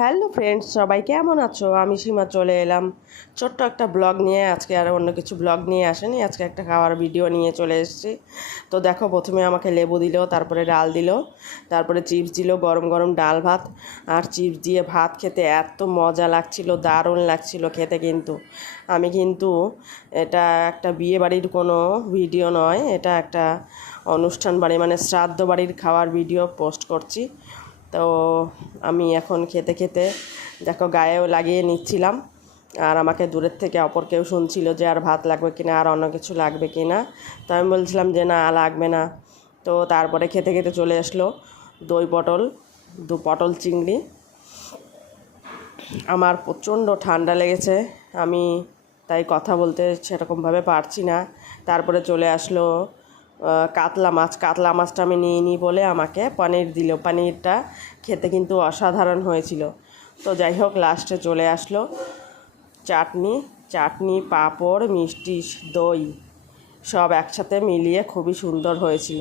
Hello friends, সবাই কেমন আছো? আমি সীমা চলে এলাম ছোট্ট একটা ব্লগ নিয়ে। আজকে আর অন্য কিছু ব্লগ নিয়ে আসেনি, আজকে একটা খাওয়ার ভিডিও নিয়ে চলে এসেছি। তো দেখো, প্রথমে আমাকে লেবু দিল, তারপরে ডাল দিল, তারপরে চিপস দিল, গরম গরম ডাল ভাত আর চিপস দিয়ে ভাত খেতে এত মজা লাগছিল, দারুণ লাগছিল খেতে। কিন্তু আমি কিন্তু এটা একটা বিয়ে বাড়ির কোনো ভিডিও নয়, এটা একটা অনুষ্ঠান বাড়ি মানে শ্রাদ্ধ বাড়ির খাওয়ার ভিডিও পোস্ট করছি। তো আমি এখন খেতে খেতে দেখো গায়েও লাগিয়ে নিচ্ছিলাম, আর আমাকে দূরের থেকে অপর কেউ শুনছিল যে আর ভাত লাগবে কিনা, আর অন্য কিছু লাগবে কিনা। তো আমি বলছিলাম যে না, লাগবে না। তো তারপরে খেতে খেতে চলে আসলো দই পটল, পটল চিংড়ি। আমার প্রচণ্ড ঠান্ডা লেগেছে, আমি তাই কথা বলতে সেরকমভাবে পারছি না। তারপরে চলে আসলো কাতলা মাছটা আমি নিয়ে নিই বলে আমাকে পনির দিল। পনিরটা খেতে কিন্তু অসাধারণ হয়েছিল। তো যাই হোক, লাস্টে চলে আসলো চাটনি, পাঁপড়, মিষ্টি, দই সব একসাথে মিলিয়ে খুবই সুন্দর হয়েছিল।